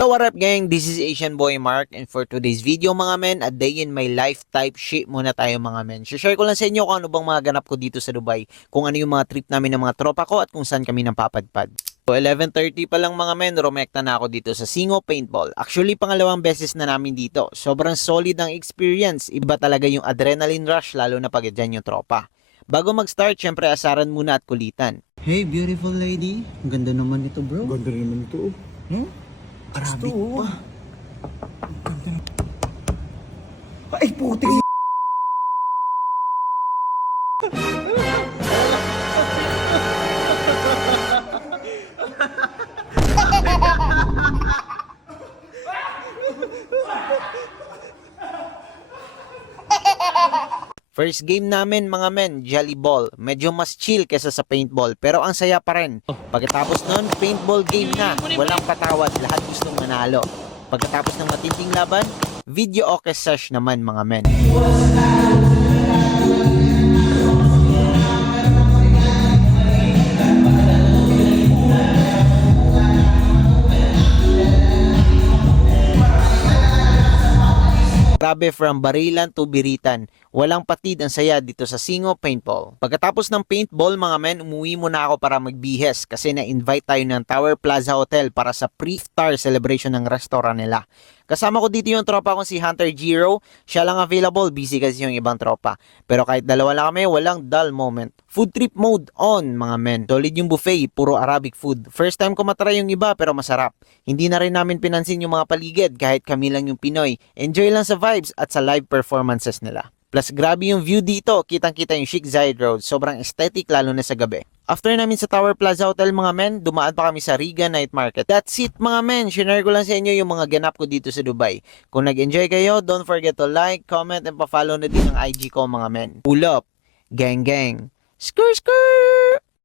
So what up gang, this is Asian Boy Mark and for today's video mga men, a day in my life type shit muna tayo mga men. Share ko lang sa inyo kung ano bang mga ganap ko dito sa Dubai, kung ano yung mga trip namin ng mga tropa ko at kung saan kami nang papadpad. So 11:30 pa lang mga men, rumekta na ako dito sa Singo Paintball. Actually pangalawang beses na namin dito. Sobrang solid ang experience, iba talaga yung adrenaline rush lalo na pag dyan yung tropa. Bago mag-start, syempre asaran muna at kulitan. Hey beautiful lady, ang ganda naman ito bro. Ganda rin naman ito. Arabic pa. Ay, putik! First game namin mga men, Jolly Ball. Medyo mas chill kesa sa paintball pero ang saya pa rin. Pagkatapos nun, paintball game na. Walang patawad, lahat gustong manalo. Pagkatapos ng matinding laban, video okay sesh naman mga men. Grabe from barilan to biritan. Walang patid ang saya dito sa Singo Paintball. Pagkatapos ng paintball mga men, umuwi muna ako para magbihes kasi na-invite tayo ng Tower Plaza Hotel para sa pre-iftar celebration ng restaurant nila. Kasama ko dito yung tropa kong si Hunter Giro. Siya lang available, busy kasi yung ibang tropa. Pero kahit dalawa lang kami, walang dull moment. Food trip mode on mga men. Solid yung buffet, puro Arabic food. First time ko matry yung iba pero masarap. Hindi na rin namin pinansin yung mga paligid kahit kami lang yung Pinoy. Enjoy lang sa vibes at sa live performances nila. Plus grabe yung view dito, kitang-kita yung Sheikh Zayed Road, sobrang aesthetic lalo na sa gabi. After namin sa Tower Plaza Hotel mga men, dumaan pa kami sa Riga Night Market. That's it mga men, share ko lang sa inyo yung mga ganap ko dito sa Dubai. Kung nag-enjoy kayo, don't forget to like, comment, and pa-follow na din ang IG ko mga men. Pull up, gang gang, skrr skrr!